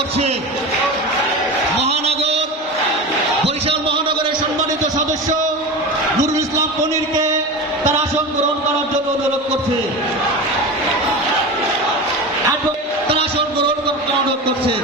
করছে বরিশাল মহানগরের সম্মানিত সদস্য নুরুল ইসলাম পনিরকে তার আসন গ্রহণ করার জন্য অনুরোধ করছে তার আসন গ্রহণ করার অনুরোধ করছে।